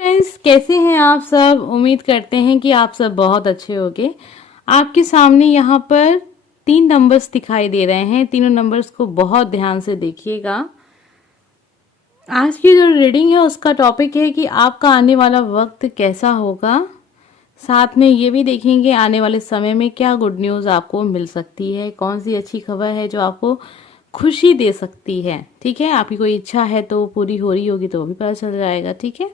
Friends, कैसे हैं आप सब। उम्मीद करते हैं कि आप सब बहुत अच्छे होंगे। आपके सामने यहाँ पर 3 नंबर्स दिखाई दे रहे हैं। तीनों नंबर्स को बहुत ध्यान से देखिएगा। आज की जो रीडिंग है उसका टॉपिक है कि आपका आने वाला वक्त कैसा होगा। साथ में ये भी देखेंगे आने वाले समय में क्या गुड न्यूज़ आपको मिल सकती है, कौन सी अच्छी खबर है जो आपको खुशी दे सकती है। ठीक है, आपकी कोई इच्छा है तो पूरी हो रही होगी तो वो भी पता चल जाएगा। ठीक है,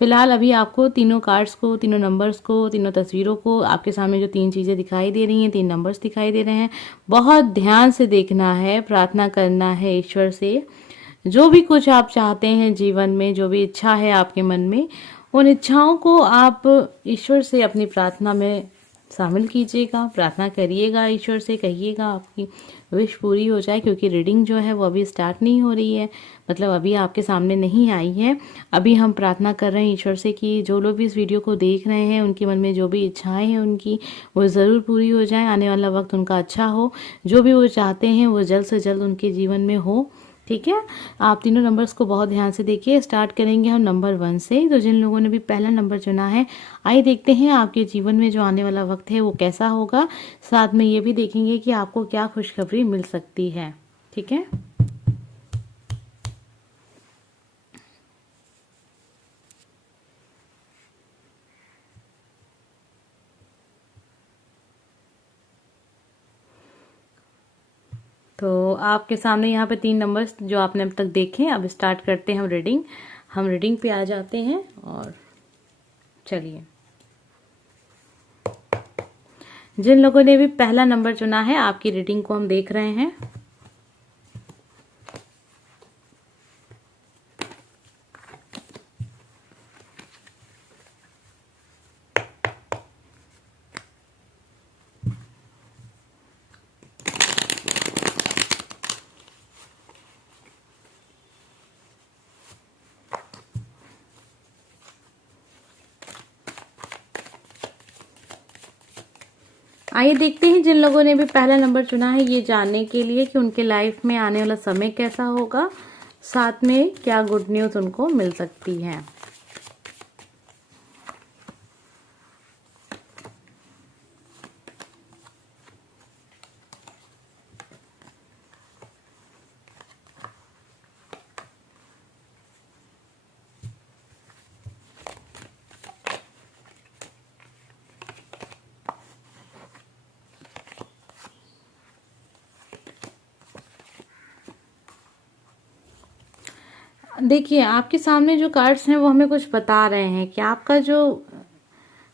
फिलहाल अभी आपको तीनों कार्ड्स को, तीनों नंबर्स को, तीनों तस्वीरों को, आपके सामने जो 3 चीज़ें दिखाई दे रही हैं, 3 नंबर्स दिखाई दे रहे हैं, बहुत ध्यान से देखना है, प्रार्थना करना है ईश्वर से। जो भी कुछ आप चाहते हैं जीवन में, जो भी इच्छा है आपके मन में, उन इच्छाओं को आप ईश्वर से अपनी प्रार्थना में शामिल कीजिएगा। प्रार्थना करिएगा, ईश्वर से कहिएगा आपकी विश पूरी हो जाए। क्योंकि रीडिंग जो है वो अभी स्टार्ट नहीं हो रही है, मतलब अभी आपके सामने नहीं आई है। अभी हम प्रार्थना कर रहे हैं ईश्वर से कि जो लोग भी इस वीडियो को देख रहे हैं उनके मन में जो भी इच्छाएं हैं उनकी वो ज़रूर पूरी हो जाए, आने वाला वक्त उनका अच्छा हो, जो भी वो चाहते हैं वो जल्द से जल्द उनके जीवन में हो। ठीक है, आप तीनों नंबर्स को बहुत ध्यान से देखिए। स्टार्ट करेंगे हम नंबर 1 से। तो जिन लोगों ने भी पहला नंबर चुना है, आइए देखते हैं आपके जीवन में जो आने वाला वक्त है वो कैसा होगा। साथ में ये भी देखेंगे कि आपको क्या खुशखबरी मिल सकती है। ठीक है, तो आपके सामने यहाँ पे 3 नंबर्स जो आपने अब तक देखे। अब स्टार्ट करते हैं हम रीडिंग। हम रीडिंग पे आ जाते हैं और चलिए, जिन लोगों ने भी पहला नंबर चुना है आपकी रीडिंग को हम देख रहे हैं। आइए देखते हैं जिन लोगों ने भी पहला नंबर चुना है, ये जानने के लिए कि उनके लाइफ में आने वाला समय कैसा होगा, साथ में क्या गुड न्यूज़ उनको मिल सकती है। देखिए, आपके सामने जो कार्ड्स हैं वो हमें कुछ बता रहे हैं कि आपका जो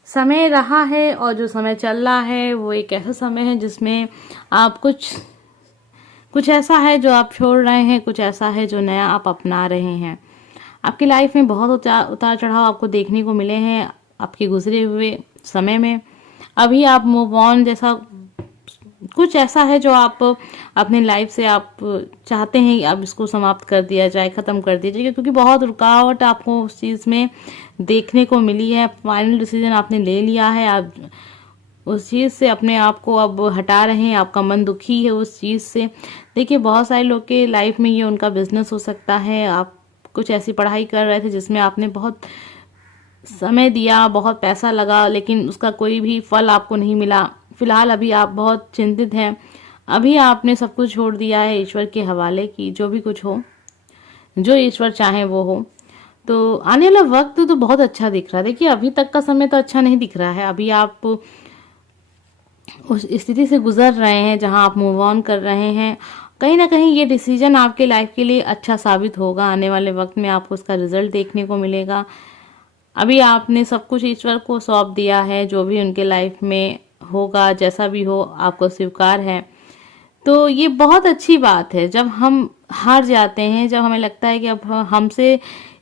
समय रहा है और जो समय चल रहा है वो एक ऐसा समय है जिसमें आप कुछ कुछ ऐसा है जो आप छोड़ रहे हैं, कुछ ऐसा है जो नया आप अपना रहे हैं। आपकी लाइफ में बहुत उतार चढ़ाव आपको देखने को मिले हैं आपके गुजरे हुए समय में। अभी आप मूव ऑन जैसा कुछ ऐसा है जो आप अपने लाइफ से आप चाहते हैं अब इसको समाप्त कर दिया जाए, ख़त्म कर दिया जाए, क्योंकि बहुत रुकावट आपको उस चीज़ में देखने को मिली है। फाइनल डिसीजन आपने ले लिया है, आप उस चीज़ से अपने आप को अब हटा रहे हैं, आपका मन दुखी है उस चीज़ से। देखिए, बहुत सारे लोग के लाइफ में ये उनका बिजनेस हो सकता है। आप कुछ ऐसी पढ़ाई कर रहे थे जिसमें आपने बहुत समय दिया, बहुत पैसा लगा, लेकिन उसका कोई भी फल आपको नहीं मिला। फिलहाल अभी आप बहुत चिंतित हैं। अभी आपने सब कुछ छोड़ दिया है ईश्वर के हवाले की जो भी कुछ हो, जो ईश्वर चाहे वो हो। तो आने वाला वक्त तो बहुत अच्छा दिख रहा है। देखिए, अभी तक का समय तो अच्छा नहीं दिख रहा है। अभी आप उस स्थिति से गुजर रहे हैं जहां आप मूव ऑन कर रहे हैं। कहीं ना कहीं ये डिसीजन आपके लाइफ के लिए अच्छा साबित होगा। आने वाले वक्त में आपको उसका रिजल्ट देखने को मिलेगा। अभी आपने सब कुछ ईश्वर को सौंप दिया है, जो भी उनके लाइफ में होगा, जैसा भी हो आपको स्वीकार है। तो ये बहुत अच्छी बात है। जब हम हार जाते हैं, जब हमें लगता है कि अब हमसे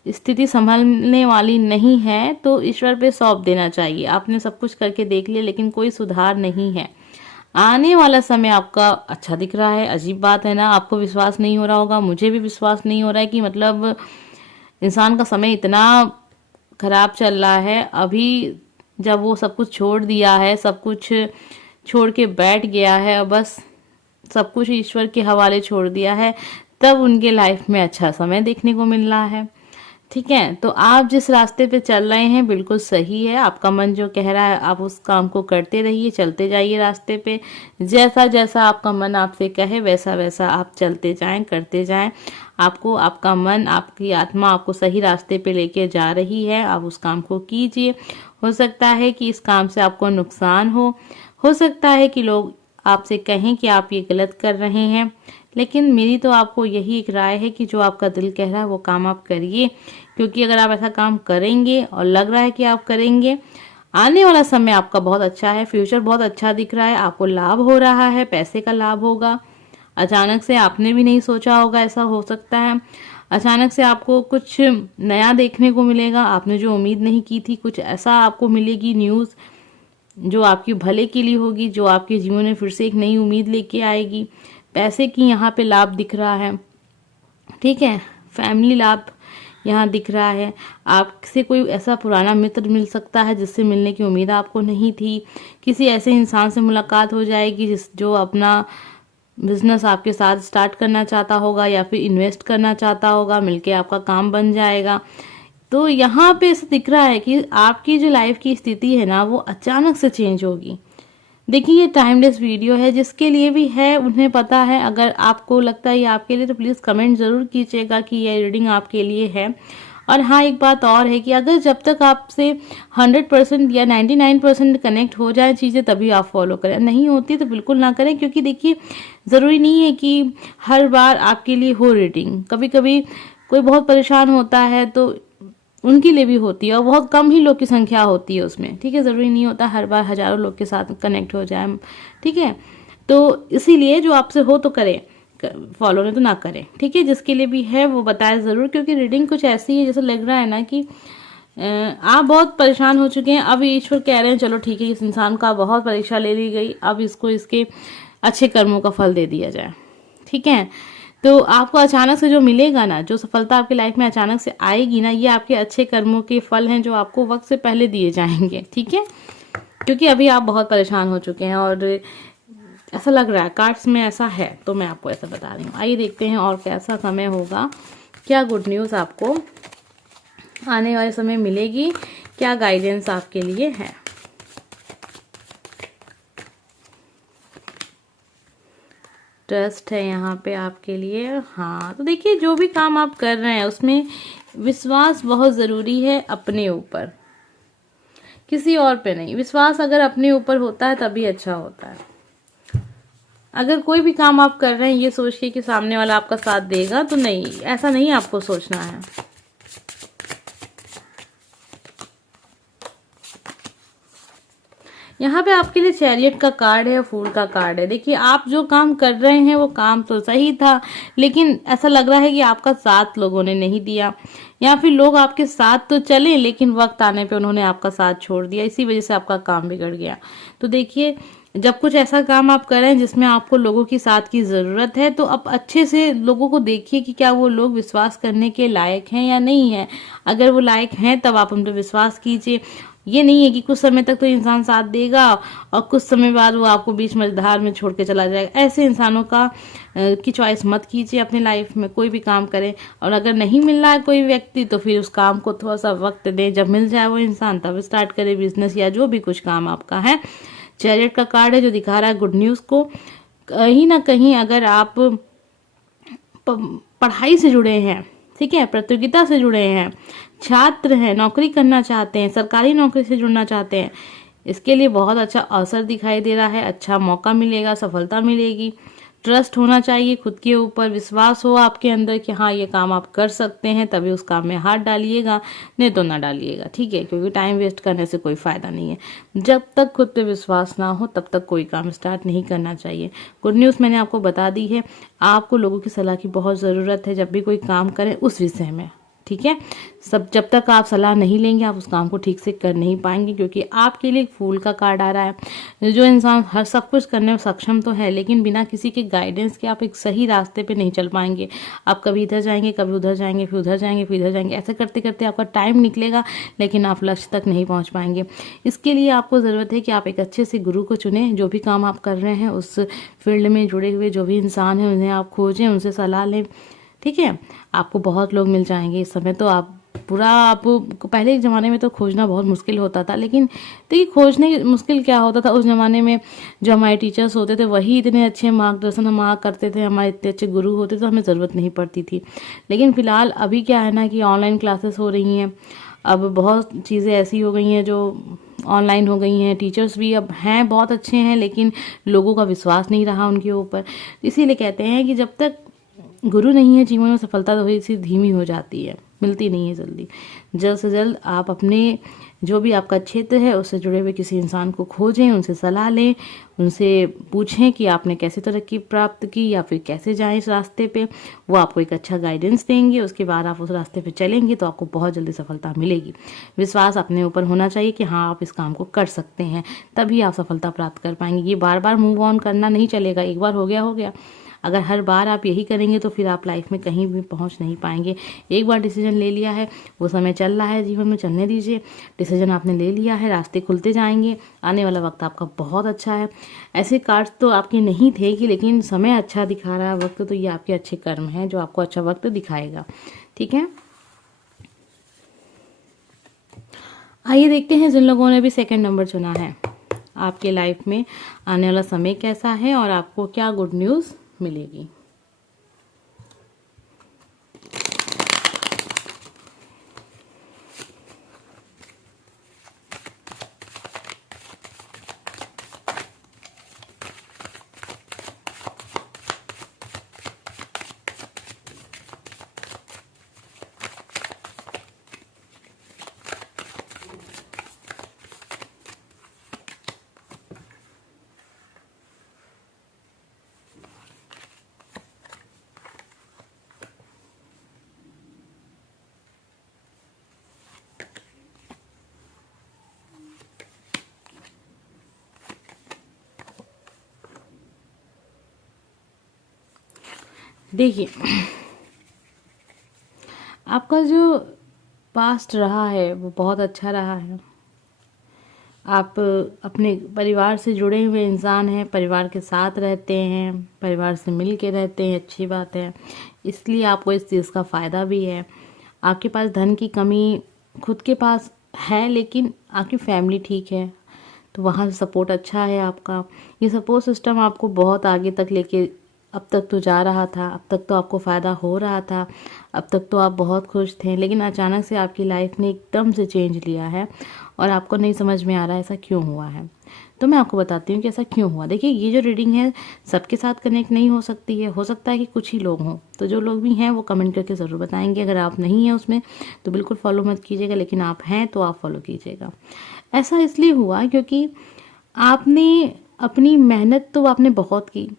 स्थिति संभलने वाली नहीं है, तो ईश्वर पे सौंप देना चाहिए। आपने सब कुछ करके देख लिया लेकिन कोई सुधार नहीं है। आने वाला समय आपका अच्छा दिख रहा है। अजीब बात है ना, आपको विश्वास नहीं हो रहा होगा, मुझे भी विश्वास नहीं हो रहा है कि मतलब इंसान का समय इतना खराब चल रहा है। अभी जब वो सब कुछ छोड़ दिया है, सब कुछ छोड़ के बैठ गया है और बस सब कुछ ईश्वर के हवाले छोड़ दिया है, तब उनके लाइफ में अच्छा समय देखने को मिल रहा है। ठीक है, तो आप जिस रास्ते पे चल रहे हैं बिल्कुल सही है। आपका मन जो कह रहा है आप उस काम को करते रहिए, चलते जाइए रास्ते पे। जैसा जैसा आपका मन आपसे कहे वैसा वैसा आप चलते जाएं, करते जाएं। आपको आपका मन, आपकी आत्मा आपको सही रास्ते पे लेके जा रही है, आप उस काम को कीजिए। हो सकता है कि इस काम से आपको नुकसान हो सकता है कि लोग आपसे कहें कि आप ये गलत कर रहे हैं, लेकिन मेरी तो आपको यही एक राय है कि जो आपका दिल कह रहा है वो काम आप करिए। क्योंकि अगर आप ऐसा काम करेंगे और लग रहा है कि आप करेंगे, आने वाला समय आपका बहुत अच्छा है, फ्यूचर बहुत अच्छा दिख रहा है, आपको लाभ हो रहा है, पैसे का लाभ होगा। अचानक से आपने भी नहीं सोचा होगा ऐसा हो सकता है। अचानक से आपको कुछ नया देखने को मिलेगा, आपने जो उम्मीद नहीं की थी, कुछ ऐसा आपको मिलेगी न्यूज़ जो आपके भले के लिए होगी, जो आपके जीवन में फिर से एक नई उम्मीद लेके आएगी। पैसे की यहाँ पे लाभ दिख रहा है, ठीक है, फैमिली लाभ यहाँ दिख रहा है। आपसे कोई ऐसा पुराना मित्र मिल सकता है जिससे मिलने की उम्मीद आपको नहीं थी। किसी ऐसे इंसान से मुलाकात हो जाएगी जो अपना बिजनेस आपके साथ स्टार्ट करना चाहता होगा या फिर इन्वेस्ट करना चाहता होगा, मिलके आपका काम बन जाएगा। तो यहाँ पे ऐसा दिख रहा है कि आपकी जो लाइफ की स्थिति है ना वो अचानक से चेंज होगी। देखिए ये टाइमलेस वीडियो है, जिसके लिए भी है उन्हें पता है। अगर आपको लगता है ये आपके लिए तो प्लीज़ कमेंट ज़रूर कीजिएगा कि ये रीडिंग आपके लिए है। और हाँ, एक बात और है कि अगर जब तक आपसे 100% या 99% कनेक्ट हो जाए चीज़ें तभी आप फॉलो करें, नहीं होती तो बिल्कुल ना करें। क्योंकि देखिए ज़रूरी नहीं है कि हर बार आपके लिए हो रीडिंग। कभी कभी कोई बहुत परेशान होता है तो उनके लिए भी होती है, और बहुत कम ही लोग की संख्या होती है उसमें, ठीक है। ज़रूरी नहीं होता हर बार हजारों लोग के साथ कनेक्ट हो जाए, ठीक है। तो इसीलिए जो आपसे हो तो करें, फॉलो नहीं तो ना करें, ठीक है। जिसके लिए भी है वो बताए ज़रूर, क्योंकि रीडिंग कुछ ऐसी है जैसे लग रहा है ना कि आप बहुत परेशान हो चुके हैं। अब ईश्वर कह रहे हैं चलो ठीक है, इस इंसान का बहुत परीक्षा ले ली गई, अब इसको इसके अच्छे कर्मों का फल दे दिया जाए, ठीक है। तो आपको अचानक से जो मिलेगा ना, जो सफलता आपकी लाइफ में अचानक से आएगी ना, ये आपके अच्छे कर्मों के फल हैं जो आपको वक्त से पहले दिए जाएंगे, ठीक है। क्योंकि अभी आप बहुत परेशान हो चुके हैं और ऐसा लग रहा है कार्ड्स में ऐसा है, तो मैं आपको ऐसा बता रही हूँ। आइए देखते हैं और कैसा समय होगा, क्या गुड न्यूज़ आपको आने वाले समय मिलेगी, क्या गाइडेंस आपके लिए है। ट्रस्ट है यहाँ पे आपके लिए। हाँ, तो देखिए जो भी काम आप कर रहे हैं उसमें विश्वास बहुत ज़रूरी है, अपने ऊपर, किसी और पे नहीं। विश्वास अगर अपने ऊपर होता है तभी अच्छा होता है। अगर कोई भी काम आप कर रहे हैं ये सोच के कि सामने वाला आपका साथ देगा, तो नहीं, ऐसा नहीं आपको सोचना है। यहाँ पे आपके लिए चैरियट का कार्ड है, फूल का कार्ड है। देखिए आप जो काम कर रहे हैं वो काम तो सही था, लेकिन ऐसा लग रहा है कि आपका साथ लोगों ने नहीं दिया, या फिर लोग आपके साथ तो चले लेकिन वक्त आने पे उन्होंने आपका साथ छोड़ दिया, इसी वजह से आपका काम बिगड़ गया। तो देखिए जब कुछ ऐसा काम आप कर रहे हैं जिसमें आपको लोगों की साथ की ज़रूरत है, तो आप अच्छे से लोगों को देखिए कि क्या वो लोग विश्वास करने के लायक हैं या नहीं है। अगर वो लायक हैं तब आप उन पर विश्वास कीजिए। ये नहीं है कि कुछ समय तक तो इंसान साथ देगा और कुछ समय बाद वो आपको बीच मझधार में छोड़ के चला जाएगा। ऐसे इंसानों की चॉइस मत कीजिए अपनी लाइफ में, कोई भी काम करें। और अगर नहीं मिल रहा है कोई व्यक्ति तो फिर उस काम को थोड़ा सा वक्त दें, जब मिल जाए वो इंसान तब स्टार्ट करे बिजनेस या जो भी कुछ काम आपका है। चैरियट का कार्ड है जो दिखा रहा है गुड न्यूज़ को। कहीं ना कहीं अगर आप पढ़ाई से जुड़े हैं, ठीक है, प्रतियोगिता से जुड़े हैं, छात्र हैं, नौकरी करना चाहते हैं, सरकारी नौकरी से जुड़ना चाहते हैं, इसके लिए बहुत अच्छा अवसर दिखाई दे रहा है। अच्छा मौका मिलेगा, सफलता मिलेगी। ट्रस्ट होना चाहिए, खुद के ऊपर विश्वास हो आपके अंदर कि हाँ ये काम आप कर सकते हैं, तभी उस काम में हाथ डालिएगा, नहीं तो ना डालिएगा, ठीक है। क्योंकि टाइम वेस्ट करने से कोई फायदा नहीं है। जब तक खुद पे विश्वास ना हो तब तक कोई काम स्टार्ट नहीं करना चाहिए। गुड न्यूज़ मैंने आपको बता दी है। आपको लोगों की सलाह की बहुत ज़रूरत है जब भी कोई काम करें उस विषय में, ठीक है। जब तक आप सलाह नहीं लेंगे आप उस काम को ठीक से कर नहीं पाएंगे, क्योंकि आपके लिए एक फूल का कार्ड आ रहा है। जो इंसान हर सब कुछ करने में सक्षम तो है, लेकिन बिना किसी के गाइडेंस के आप एक सही रास्ते पे नहीं चल पाएंगे। आप कभी इधर जाएंगे, कभी उधर जाएंगे, फिर उधर जाएंगे, फिर इधर जाएंगे, ऐसे करते करते आपका टाइम निकलेगा लेकिन आप लक्ष्य तक नहीं पहुँच पाएंगे। इसके लिए आपको ज़रूरत है कि आप एक अच्छे से गुरु को चुनें। जो भी काम आप कर रहे हैं उस फील्ड में जुड़े हुए जो भी इंसान हैं उन्हें आप खोजें, उनसे सलाह लें, ठीक है। आपको बहुत लोग मिल जाएंगे इस समय, तो आप पूरा आप पहले के ज़माने में तो खोजना बहुत मुश्किल होता था, लेकिन देखिए खोजने मुश्किल क्या होता था उस ज़माने में, जो हमारे टीचर्स होते थे वही इतने अच्छे मार्गदर्शन हमारा करते थे, हमारे इतने अच्छे गुरु होते थे, तो हमें ज़रूरत नहीं पड़ती थी। लेकिन फ़िलहाल अभी क्या है ना कि ऑनलाइन क्लासेस हो रही हैं, अब बहुत चीज़ें ऐसी हो गई हैं जो ऑनलाइन हो गई हैं, टीचर्स भी अब हैं बहुत अच्छे हैं, लेकिन लोगों का विश्वास नहीं रहा उनके ऊपर। इसीलिए कहते हैं कि जब तक गुरु नहीं है जीवन में, सफलता थोड़ी सी धीमी हो जाती है, मिलती नहीं है जल्दी। जल्द से जल्द आप अपने जो भी आपका क्षेत्र है उससे जुड़े हुए किसी इंसान को खोजें, उनसे सलाह लें, उनसे पूछें कि आपने कैसे तरक्की प्राप्त की या फिर कैसे जाएं इस रास्ते पे। वो आपको एक अच्छा गाइडेंस देंगे, उसके बाद आप उस रास्ते पे चलेंगे तो आपको बहुत जल्दी सफलता मिलेगी। विश्वास अपने ऊपर होना चाहिए कि हाँ आप इस काम को कर सकते हैं, तभी आप सफलता प्राप्त कर पाएंगे। ये बार बार मूव ऑन करना नहीं चलेगा, एक बार हो गया हो गया। अगर हर बार आप यही करेंगे तो फिर आप लाइफ में कहीं भी पहुंच नहीं पाएंगे। एक बार डिसीजन ले लिया है, वो समय चल रहा है जीवन में, चलने दीजिए। डिसीजन आपने ले लिया है, रास्ते खुलते जाएंगे, आने वाला वक्त आपका बहुत अच्छा है। ऐसे कार्ड्स तो आपके नहीं थे कि, लेकिन समय अच्छा दिखा रहा है वक्त, तो ये आपके अच्छे कर्म हैं जो आपको अच्छा वक्त दिखाएगा। ठीक है, आइए देखते हैं जिन लोगों ने भी सेकंड नंबर चुना है, आपके लाइफ में आने वाला समय कैसा है और आपको क्या गुड न्यूज़ मिलेगी। देखिए, आपका जो पास्ट रहा है वो बहुत अच्छा रहा है। आप अपने परिवार से जुड़े हुए इंसान हैं, परिवार के साथ रहते हैं, परिवार से मिल के रहते हैं, अच्छी बात है। इसलिए आपको इस चीज़ का फ़ायदा भी है। आपके पास धन की कमी खुद के पास है, लेकिन आपकी फैमिली ठीक है, तो वहाँ से सपोर्ट अच्छा है आपका। ये सपोर्ट सिस्टम आपको बहुत आगे तक लेके अब तक तो जा रहा था, अब तक तो आपको फ़ायदा हो रहा था, अब तक तो आप बहुत खुश थे, लेकिन अचानक से आपकी लाइफ ने एकदम से चेंज लिया है और आपको नहीं समझ में आ रहा है ऐसा क्यों हुआ है। तो मैं आपको बताती हूँ कि ऐसा क्यों हुआ। देखिए, ये जो रीडिंग है सबके साथ कनेक्ट नहीं हो सकती है, हो सकता है कि कुछ ही लोग हों, तो जो लोग भी हैं वो कमेंट करके ज़रूर बताएंगे। अगर आप नहीं हैं उसमें तो बिल्कुल फॉलो मत कीजिएगा, लेकिन आप हैं तो आप फॉलो कीजिएगा। ऐसा इसलिए हुआ क्योंकि आपने अपनी मेहनत तो आपने बहुत की,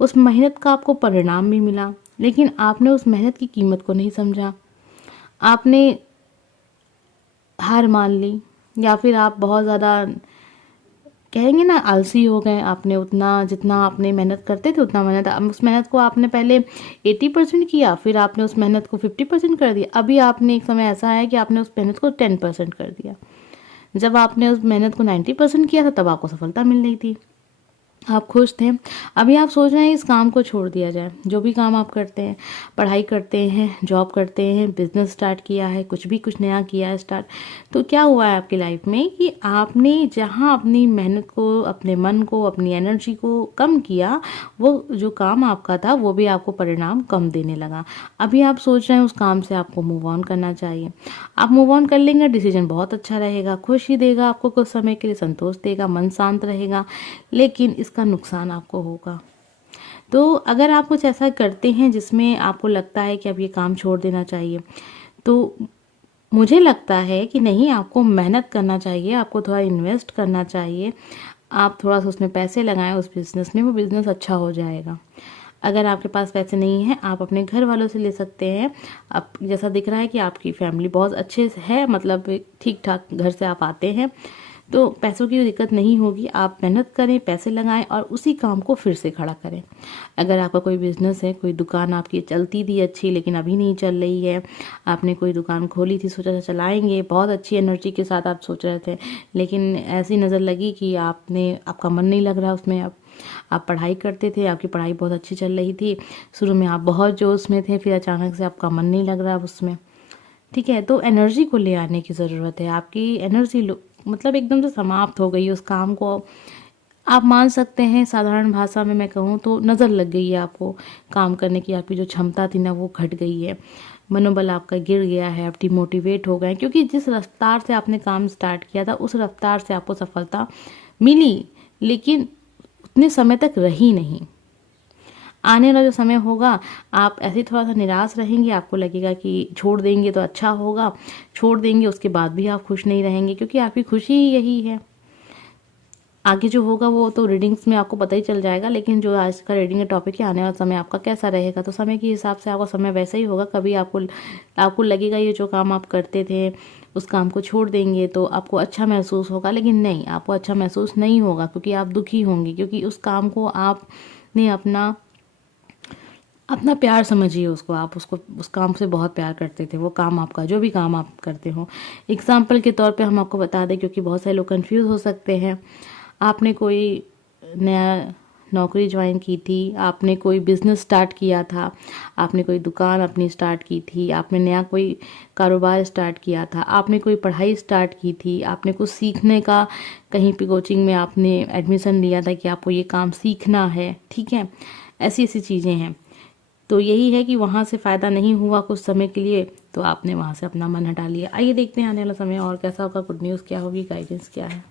उस मेहनत का आपको परिणाम भी मिला, लेकिन आपने उस मेहनत की कीमत को नहीं समझा। आपने हार मान ली, या फिर आप बहुत ज़्यादा कहेंगे ना आलसी हो गए। आपने उतना जितना आपने मेहनत करते थे उतना मेहनत, उस मेहनत को आपने पहले 80% किया, फिर आपने उस मेहनत को 50% कर दिया। अभी आपने एक समय ऐसा है कि आपने उस मेहनत को 10% कर दिया। जब आपने उस मेहनत को 90% किया था तब आपको सफलता मिल रही थी, आप खुश थे। अभी आप सोच रहे हैं इस काम को छोड़ दिया जाए। जो भी काम आप करते हैं, पढ़ाई करते हैं, जॉब करते हैं, बिजनेस स्टार्ट किया है, कुछ भी कुछ नया किया है स्टार्ट, तो क्या हुआ है आपकी लाइफ में कि आपने जहां अपनी मेहनत को, अपने मन को, अपनी एनर्जी को कम किया, वो जो काम आपका था वो भी आपको परिणाम कम देने लगा। अभी आप सोच रहे हैं उस काम से आपको मूव ऑन करना चाहिए। आप मूव ऑन कर लेंगे, डिसीजन बहुत अच्छा रहेगा, खुशी देगा आपको, कुछ समय के लिए संतोष देगा, मन शांत रहेगा, लेकिन इसका नुकसान आपको होगा। तो अगर आप कुछ ऐसा करते हैं जिसमें आपको लगता है कि अब ये काम छोड़ देना चाहिए, तो मुझे लगता है कि नहीं, आपको मेहनत करना चाहिए, आपको थोड़ा इन्वेस्ट करना चाहिए, आप थोड़ा सा उसमें पैसे लगाएं उस बिज़नेस में, वो बिज़नेस अच्छा हो जाएगा। अगर आपके पास पैसे नहीं हैं, आप अपने घर वालों से ले सकते हैं। आप जैसा दिख रहा है कि आपकी फैमिली बहुत अच्छे से है, मतलब ठीक ठाक घर से आप आते हैं, तो पैसों की दिक्कत नहीं होगी। आप मेहनत करें, पैसे लगाएं और उसी काम को फिर से खड़ा करें। अगर आपका कोई बिजनेस है, कोई दुकान आपकी चलती थी अच्छी लेकिन अभी नहीं चल रही है, आपने कोई दुकान खोली थी, सोचा था चलाएंगे, बहुत अच्छी एनर्जी के साथ आप सोच रहे थे, लेकिन ऐसी नज़र लगी कि आपका मन नहीं लग रहा उसमें। आप पढ़ाई करते थे, आपकी पढ़ाई बहुत अच्छी चल रही थी, शुरू में आप बहुत जोश में थे, फिर अचानक से आपका मन नहीं लग रहा उसमें। ठीक है, तो एनर्जी को ले आने की ज़रूरत है। आपकी एनर्जी मतलब एकदम से समाप्त हो गई, उस काम को आप मान सकते हैं, साधारण भाषा में मैं कहूँ तो नज़र लग गई है आपको काम करने की। आपकी जो क्षमता थी ना वो घट गई है, मनोबल आपका गिर गया है, आप डिमोटिवेट हो गए, क्योंकि जिस रफ्तार से आपने काम स्टार्ट किया था उस रफ्तार से आपको सफलता मिली, लेकिन उतने समय तक रही नहीं। आने वाला जो समय होगा आप ऐसे ही थोड़ा सा निराश रहेंगे, आपको लगेगा कि छोड़ देंगे तो अच्छा होगा, छोड़ देंगे उसके बाद भी आप खुश नहीं रहेंगे, क्योंकि आपकी खुशी ही यही है। आगे जो होगा वो तो रीडिंग्स में आपको पता ही चल जाएगा, लेकिन जो आज का रीडिंग का टॉपिक है, आने वाला समय आपका कैसा रहेगा, तो समय के हिसाब से आपका समय वैसा ही होगा। कभी आपको लगेगा ये जो काम आप करते थे उस काम को छोड़ देंगे तो आपको अच्छा महसूस होगा, लेकिन नहीं, आपको अच्छा महसूस नहीं होगा, क्योंकि आप दुखी होंगे, क्योंकि उस काम को आपने अपना अपना प्यार समझिए उसको, आप उसको उस काम से बहुत प्यार करते थे। वो काम आपका, जो भी काम आप करते हो, एग्जाम्पल के तौर पे हम आपको बता दें, क्योंकि बहुत सारे लोग कंफ्यूज हो सकते हैं। आपने कोई नया नौकरी ज्वाइन की थी, आपने कोई बिजनेस स्टार्ट किया था, आपने कोई दुकान अपनी स्टार्ट की थी, आपने नया कोई कारोबार स्टार्ट किया था, आपने कोई पढ़ाई स्टार्ट की थी, आपने कुछ सीखने का कहीं पे कोचिंग में आपने एडमिशन लिया था कि आपको ये काम सीखना है, ठीक है, ऐसी ऐसी चीज़ें हैं। तो यही है कि वहाँ से फ़ायदा नहीं हुआ कुछ समय के लिए, तो आपने वहाँ से अपना मन हटा लिया। आइए देखते हैं आने वाला समय और कैसा होगा, गुड न्यूज़ क्या होगी, गाइडेंस क्या है।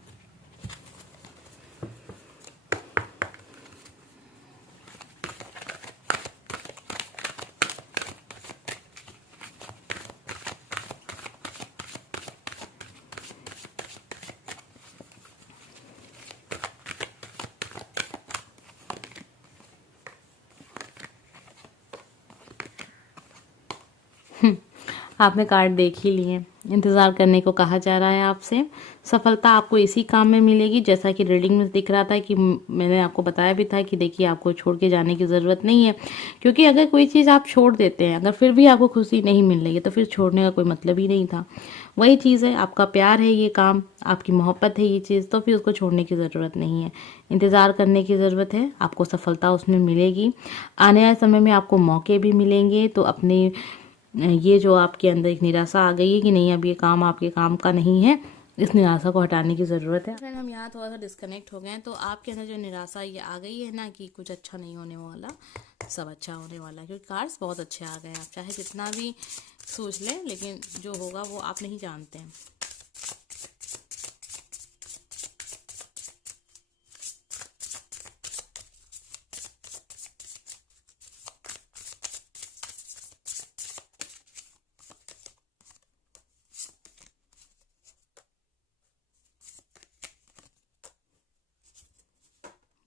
आपने कार्ड देख ही लिए। इंतज़ार करने को कहा जा रहा है आपसे। सफलता आपको इसी काम में मिलेगी, जैसा कि रीडिंग में दिख रहा था कि मैंने आपको बताया भी था कि देखिए आपको छोड़ के जाने की ज़रूरत नहीं है, क्योंकि अगर कोई चीज़ आप छोड़ देते हैं, अगर फिर भी आपको खुशी नहीं मिल रही है, तो फिर छोड़ने का कोई मतलब ही नहीं था। वही चीज़ है, आपका प्यार है ये काम, आपकी मोहब्बत है ये चीज़, तो फिर उसको छोड़ने की ज़रूरत नहीं है। इंतज़ार करने की ज़रूरत है, आपको सफलता उसमें मिलेगी। आने वाले समय में आपको मौके भी मिलेंगे, तो अपने ये जो आपके अंदर एक निराशा आ गई है कि नहीं अब ये काम आपके काम का नहीं है, इस निराशा को हटाने की ज़रूरत है। फ्रेंड, हम यहाँ थोड़ा सा डिस्कनेक्ट हो गए हैं, तो आपके अंदर जो निराशा ये आ गई है ना कि कुछ अच्छा नहीं होने वाला, सब अच्छा होने वाला है, क्योंकि कार्ड्स बहुत अच्छे आ गए हैं। आप चाहे जितना भी सोच लें, लेकिन जो होगा वो आप नहीं जानते हैं।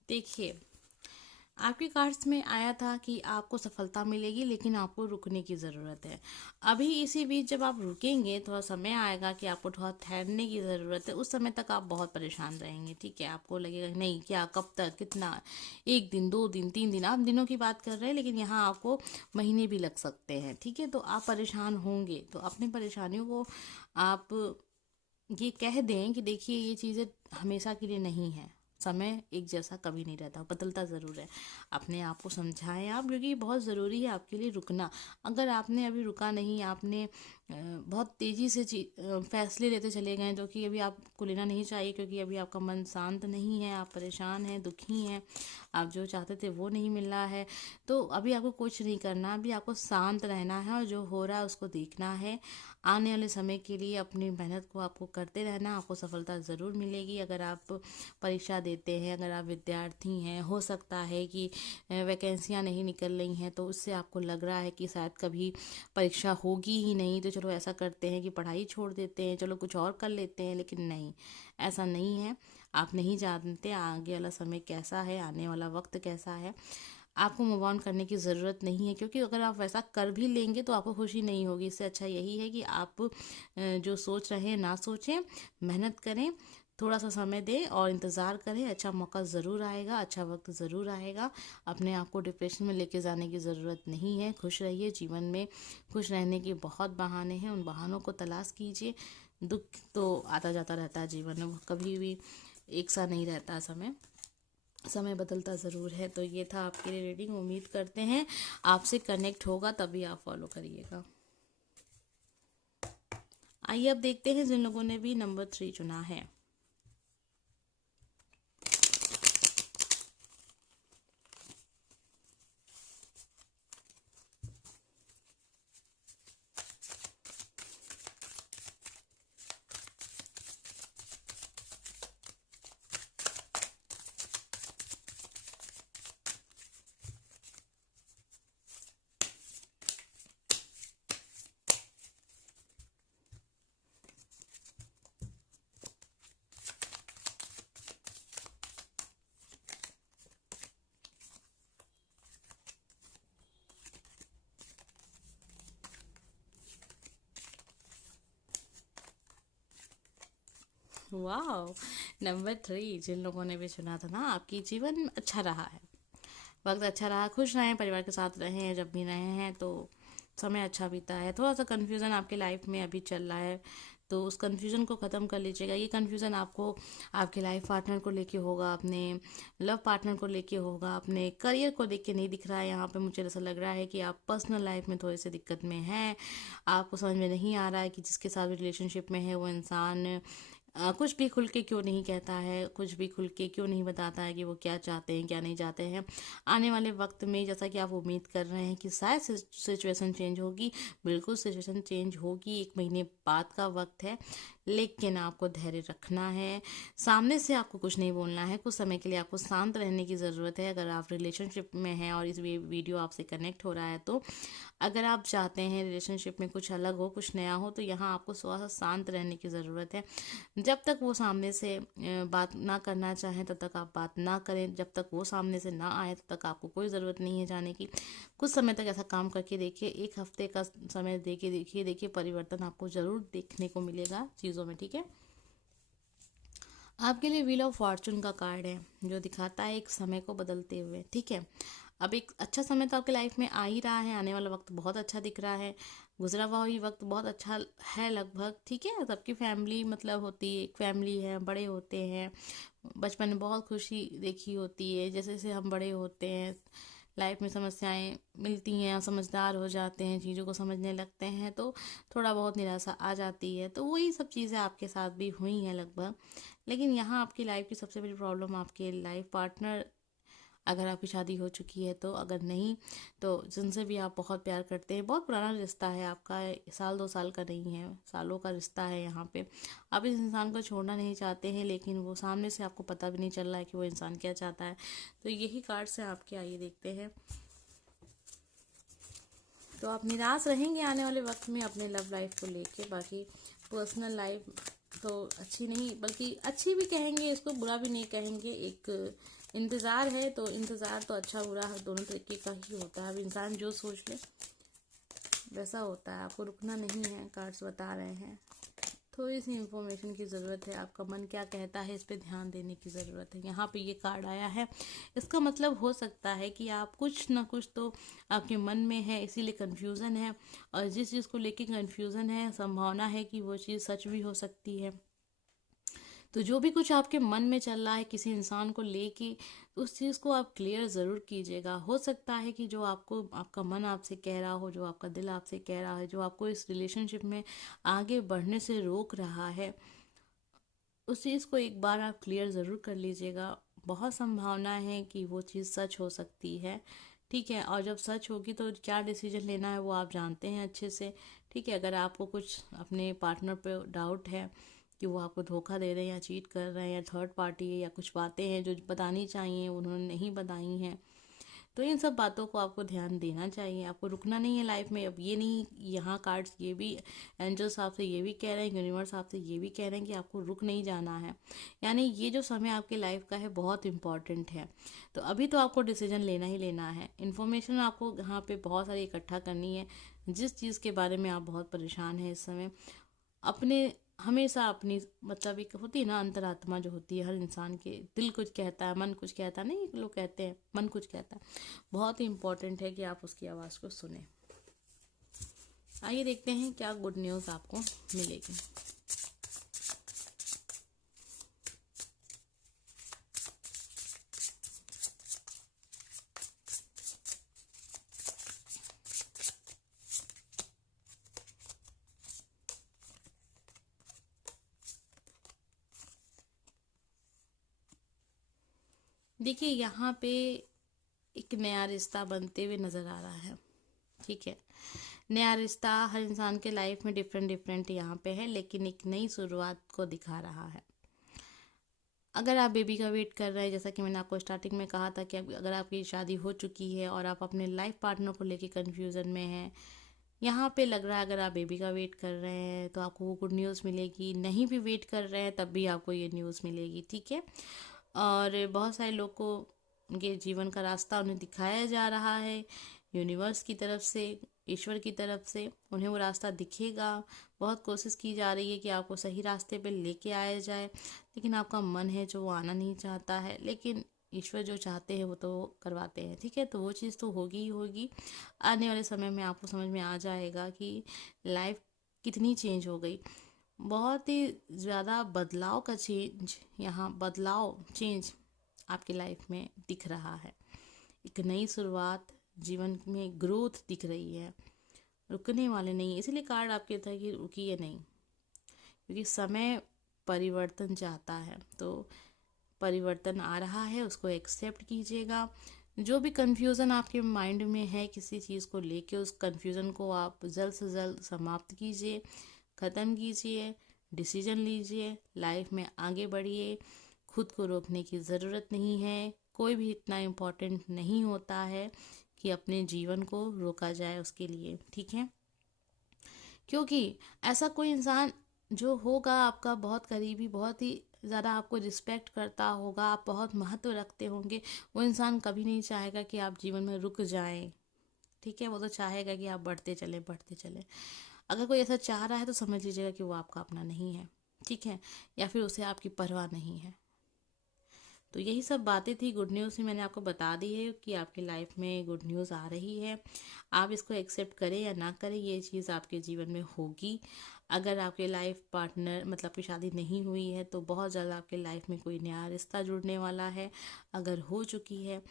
देखिए, आपके कार्ड्स में आया था कि आपको सफलता मिलेगी, लेकिन आपको रुकने की ज़रूरत है। अभी इसी बीच जब आप रुकेंगे, थोड़ा समय आएगा कि आपको थोड़ा ठहरने की ज़रूरत है, उस समय तक आप बहुत परेशान रहेंगे, ठीक है। आपको लगेगा कि नहीं, क्या, कब तक, कितना, 1 दिन, 2 दिन, 3 दिन, आप दिनों की बात कर रहे हैं, लेकिन यहाँ आपको महीने भी लग सकते हैं, ठीक है। तो आप परेशान होंगे, तो अपनी परेशानियों को आप ये कह दें कि देखिए ये चीज़ें हमेशा के लिए नहीं है, समय एक जैसा कभी नहीं रहता, बदलता ज़रूर है। अपने आप को समझाएं आप, क्योंकि ये बहुत ज़रूरी है आपके लिए रुकना। अगर आपने अभी रुका नहीं, आपने बहुत तेज़ी से फैसले लेते चले गए, जो कि अभी आपको लेना नहीं चाहिए, क्योंकि अभी आपका मन शांत नहीं है, आप परेशान हैं, दुखी हैं, आप जो चाहते थे वो नहीं मिल रहा है, तो अभी आपको कुछ नहीं करना, अभी आपको शांत रहना है और जो हो रहा है उसको देखना है। आने वाले समय के लिए अपनी मेहनत को आपको करते रहना, आपको सफलता ज़रूर मिलेगी। अगर आप परीक्षा देते हैं, अगर आप विद्यार्थी हैं, हो सकता है कि वैकेंसियां नहीं निकल रही हैं, तो उससे आपको लग रहा है कि शायद कभी परीक्षा होगी ही नहीं, तो चलो ऐसा करते हैं कि पढ़ाई छोड़ देते हैं, चलो कुछ और कर लेते हैं, लेकिन नहीं, ऐसा नहीं है। आप नहीं जानते आगे वाला समय कैसा है, आने वाला वक्त कैसा है। आपको मूव ऑन करने की ज़रूरत नहीं है, क्योंकि अगर आप वैसा कर भी लेंगे तो आपको खुशी नहीं होगी। इससे अच्छा यही है कि आप जो सोच रहे हैं ना सोचें, मेहनत करें, थोड़ा सा समय दें और इंतज़ार करें। अच्छा मौका ज़रूर आएगा, अच्छा वक्त ज़रूर आएगा। अपने आप को डिप्रेशन में लेके जाने की ज़रूरत नहीं है। खुश रहिए, जीवन में खुश रहने के बहुत बहाने हैं, उन बहानों को तलाश कीजिए। दुख तो आता जाता रहता है जीवन में, कभी भी एक सा नहीं रहता समय बदलता ज़रूर है। तो ये था आपके लिए रीडिंग, उम्मीद करते हैं आपसे कनेक्ट होगा, तभी आप फॉलो करिएगा। आइए अब देखते हैं जिन लोगों ने भी नंबर 3 चुना है। वाह, नंबर 3 जिन लोगों ने भी चुना था ना, आपकी जीवन अच्छा रहा है, वक्त अच्छा रहा, खुश रहें, परिवार के साथ रहें, जब भी रहे हैं तो समय अच्छा बीता है। थोड़ा सा कन्फ्यूज़न आपके लाइफ में अभी चल रहा है, तो उस कन्फ्यूज़न को ख़त्म कर लीजिएगा। ये कन्फ्यूज़न आपको आपके लाइफ पार्टनर को लेके होगा, अपने लव पार्टनर को लेके होगा, अपने करियर को देख के नहीं दिख रहा है। यहाँ पे मुझे ऐसा लग रहा है कि आप पर्सनल लाइफ में थोड़ी सी दिक्कत में हैं, आपको समझ में नहीं आ रहा है कि जिसके साथ भी रिलेशनशिप में है वो इंसान कुछ भी खुल के क्यों नहीं कहता है, कुछ भी खुल के क्यों नहीं बताता है कि वो क्या चाहते हैं, क्या नहीं चाहते हैं। आने वाले वक्त में जैसा कि आप उम्मीद कर रहे हैं कि शायद सिचुएशन चेंज होगी, बिल्कुल सिचुएशन चेंज होगी, 1 महीने बाद का वक्त है, लेकिन आपको धैर्य रखना है। सामने से आपको कुछ नहीं बोलना है, कुछ समय के लिए आपको शांत रहने की ज़रूरत है। अगर आप रिलेशनशिप में हैं और इस वीडियो आपसे कनेक्ट हो रहा है, तो अगर आप चाहते हैं रिलेशनशिप में कुछ अलग हो, कुछ नया हो, तो यहाँ आपको थोड़ा सा शांत रहने की ज़रूरत है। जब तक वो सामने से बात ना करना चाहें तब तक आप बात ना करें, जब तक वो सामने से ना आए तब तक आपको कोई ज़रूरत नहीं है जाने की। कुछ समय तक ऐसा काम करके देखिए, 1 हफ्ते का समय देके देखिए परिवर्तन आपको ज़रूर देखने को मिलेगा चीज़ों में, ठीक है। आपके लिए व्हील ऑफ फॉर्चून का कार्ड है जो दिखाता है एक समय को बदलते हुए, ठीक है। अब एक अच्छा समय तो आपकी लाइफ में आ ही रहा है, आने वाला वक्त बहुत अच्छा दिख रहा है, गुजरा हुआ ही वक्त बहुत अच्छा है लगभग, ठीक है। सबकी फैमिली मतलब होती है, एक फैमिली है, बड़े होते हैं, बचपन में बहुत खुशी देखी होती है, जैसे जैसे हम बड़े होते हैं लाइफ में समस्याएं मिलती हैं, समझदार हो जाते हैं, चीज़ों को समझने लगते हैं, तो थोड़ा बहुत निराशा आ जाती है। तो वही सब चीज़ें आपके साथ भी हुई हैं लगभग। लेकिन यहाँ आपकी लाइफ की सबसे बड़ी प्रॉब्लम आपके लाइफ पार्टनर, अगर आपकी शादी हो चुकी है तो, अगर नहीं तो जिनसे भी आप बहुत प्यार करते हैं, बहुत पुराना रिश्ता है आपका, 1 साल 2 साल का नहीं है, सालों का रिश्ता है। यहाँ पे आप इस इंसान को छोड़ना नहीं चाहते हैं, लेकिन वो सामने से आपको पता भी नहीं चल रहा है कि वो इंसान क्या चाहता है। तो यही कार्ड्स हैं आपके, आइए देखते हैं। तो आप निराश रहेंगे आने वाले वक्त में अपने लव लाइफ को लेके। बाकी पर्सनल लाइफ तो अच्छी नहीं, बल्कि अच्छी भी कहेंगे इसको, बुरा भी नहीं कहेंगे। एक इंतज़ार है, तो इंतज़ार तो अच्छा बुरा दोनों तरीके का ही होता है। अब इंसान जो सोच ले वैसा होता है, आपको रुकना नहीं है, कार्ड्स बता रहे हैं। थोड़ी सी इन्फॉर्मेशन की ज़रूरत है, आपका मन क्या कहता है इस पे ध्यान देने की ज़रूरत है। यहाँ पे ये कार्ड आया है, इसका मतलब हो सकता है कि आप कुछ ना कुछ तो आपके मन में है, इसीलिए कन्फ्यूज़न है, और जिस चीज़ को लेके कन्फ्यूज़न है, संभावना है कि वो चीज़ सच भी हो सकती है। तो जो भी कुछ आपके मन में चल रहा है किसी इंसान को लेके, उस चीज़ को आप क्लियर ज़रूर कीजिएगा। हो सकता है कि जो आपको आपका मन आपसे कह रहा हो, जो आपका दिल आपसे कह रहा है, जो आपको इस रिलेशनशिप में आगे बढ़ने से रोक रहा है, उस चीज़ को एक बार आप क्लियर ज़रूर कर लीजिएगा। बहुत संभावना है कि वो चीज़ सच हो सकती है, ठीक है। और जब सच होगी तो क्या डिसीजन लेना है वो आप जानते हैं अच्छे से, ठीक है। अगर आपको कुछ अपने पार्टनर पे डाउट है कि वो आपको धोखा दे रहे हैं या चीट कर रहे हैं या थर्ड पार्टी है, या कुछ बातें हैं जो बतानी चाहिए उन्होंने नहीं बताई हैं, तो इन सब बातों को आपको ध्यान देना चाहिए। आपको रुकना नहीं है लाइफ में। अब ये नहीं, यहाँ कार्ड्स ये भी, एंजल साहब से ये भी कह रहे हैं, यूनिवर्स साहब से ये भी कह रहे हैं कि आपको रुक नहीं जाना है। यानी ये जो समय आपके लाइफ का है बहुत इंपॉर्टेंट है। तो अभी तो आपको डिसीजन लेना ही लेना है। इन्फॉर्मेशन आपको यहाँ पे बहुत सारी इकट्ठा करनी है। जिस चीज़ के बारे में आप बहुत परेशान हैं इस समय, अपने हमेशा अपनी मतलब एक होती है ना अंतरात्मा जो होती है हर इंसान के, दिल कुछ कहता है, मन कुछ कहता है, नहीं लोग कहते हैं मन कुछ कहता है, बहुत ही इंपॉर्टेंट है कि आप उसकी आवाज़ को सुने। आइए देखते हैं क्या गुड न्यूज़ आपको मिलेगी। देखिए यहाँ पे एक नया रिश्ता बनते हुए नज़र आ रहा है, ठीक है। नया रिश्ता हर इंसान के लाइफ में डिफरेंट डिफरेंट यहाँ पे है, लेकिन एक नई शुरुआत को दिखा रहा है। अगर आप बेबी का वेट कर रहे हैं, जैसा कि मैंने आपको स्टार्टिंग में कहा था कि अगर आपकी शादी हो चुकी है और आप अपने लाइफ पार्टनर को लेके कन्फ्यूज़न में हैं, यहाँ पे लग रहा है अगर आप बेबी का वेट कर रहे हैं तो आपको वो गुड न्यूज़ मिलेगी। नहीं भी वेट कर रहे हैं तब भी आपको ये न्यूज़ मिलेगी, ठीक है। और बहुत सारे लोग को उनके जीवन का रास्ता उन्हें दिखाया जा रहा है यूनिवर्स की तरफ से, ईश्वर की तरफ से। उन्हें वो रास्ता दिखेगा। बहुत कोशिश की जा रही है कि आपको सही रास्ते पे लेके आया जाए, लेकिन आपका मन है जो वो आना नहीं चाहता है। लेकिन ईश्वर जो चाहते हैं वो तो करवाते हैं, ठीक है। तो वो चीज़ तो होगी ही होगी। आने वाले समय में आपको समझ में आ जाएगा कि लाइफ कितनी चेंज हो गई। बहुत ही ज़्यादा बदलाव का चेंज, यहाँ बदलाव चेंज आपकी लाइफ में दिख रहा है। एक नई शुरुआत, जीवन में ग्रोथ दिख रही है, रुकने वाले नहीं है। इसीलिए कार्ड आपके था कि रुकिए नहीं, क्योंकि समय परिवर्तन चाहता है। तो परिवर्तन आ रहा है, उसको एक्सेप्ट कीजिएगा। जो भी कन्फ्यूज़न आपके माइंड में है किसी चीज़ को लेके, उस कन्फ्यूज़न को आप जल्द से जल्द समाप्त कीजिए, ख़त्म कीजिए, डिसीजन लीजिए, लाइफ में आगे बढ़िए। खुद को रोकने की ज़रूरत नहीं है। कोई भी इतना इम्पोर्टेंट नहीं होता है कि अपने जीवन को रोका जाए उसके लिए, ठीक है। क्योंकि ऐसा कोई इंसान जो होगा आपका बहुत करीबी, बहुत ही ज़्यादा आपको रिस्पेक्ट करता होगा, आप बहुत महत्व रखते होंगे, वो इंसान कभी नहीं चाहेगा कि आप जीवन में रुक जाएं, ठीक है। वो तो चाहेगा कि आप बढ़ते चलें बढ़ते चलें। अगर कोई ऐसा चाह रहा है तो समझ लीजिएगा कि वो आपका अपना नहीं है, ठीक है, या फिर उसे आपकी परवाह नहीं है। तो यही सब बातें थी, गुड न्यूज़ भी मैंने आपको बता दी है कि आपकी लाइफ में गुड न्यूज़ आ रही है। आप इसको एक्सेप्ट करें या ना करें, ये चीज़ आपके जीवन में होगी। अगर आपके लाइफ पार्टनर मतलब की शादी नहीं हुई है तो बहुत ज़्यादा आपके लाइफ में कोई नया रिश्ता जुड़ने वाला है। अगर हो चुकी है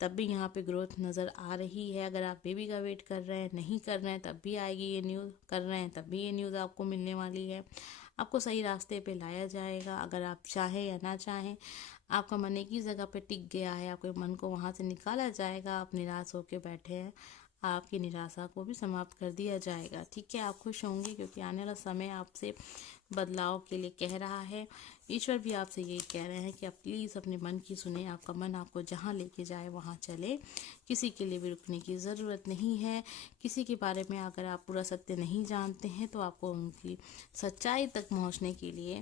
तब भी यहाँ पे ग्रोथ नज़र आ रही है। अगर आप बेबी का वेट कर रहे हैं, नहीं कर रहे हैं, तब भी आएगी ये न्यूज़, कर रहे हैं तब भी ये न्यूज़ आपको मिलने वाली है। आपको सही रास्ते पे लाया जाएगा। अगर आप चाहें या ना चाहें, आपका मन एक ही जगह पे टिक गया है, आपके मन को वहाँ से निकाला जाएगा। आप निराश होकर बैठे हैं, आपकी निराशा को भी समाप्त कर दिया जाएगा, ठीक है। आप खुश होंगे क्योंकि आने वाला समय आपसे बदलाव के लिए कह रहा है। ईश्वर भी आपसे यही कह रहे हैं कि आप प्लीज़ अपने मन की सुने। आपका मन आपको जहाँ लेके जाए वहाँ चले। किसी के लिए भी रुकने की ज़रूरत नहीं है। किसी के बारे में अगर आप पूरा सत्य नहीं जानते हैं तो आपको उनकी सच्चाई तक पहुँचने के लिए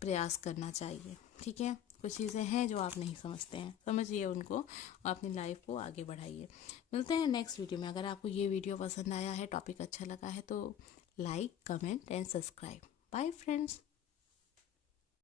प्रयास करना चाहिए, ठीक है। कुछ चीज़ें हैं जो आप नहीं समझते हैं, समझिए उनको और अपनी लाइफ को आगे बढ़ाइए। मिलते हैं नेक्स्ट वीडियो में। अगर आपको ये वीडियो पसंद आया है, टॉपिक अच्छा लगा है तो like, comment and subscribe. Bye friends.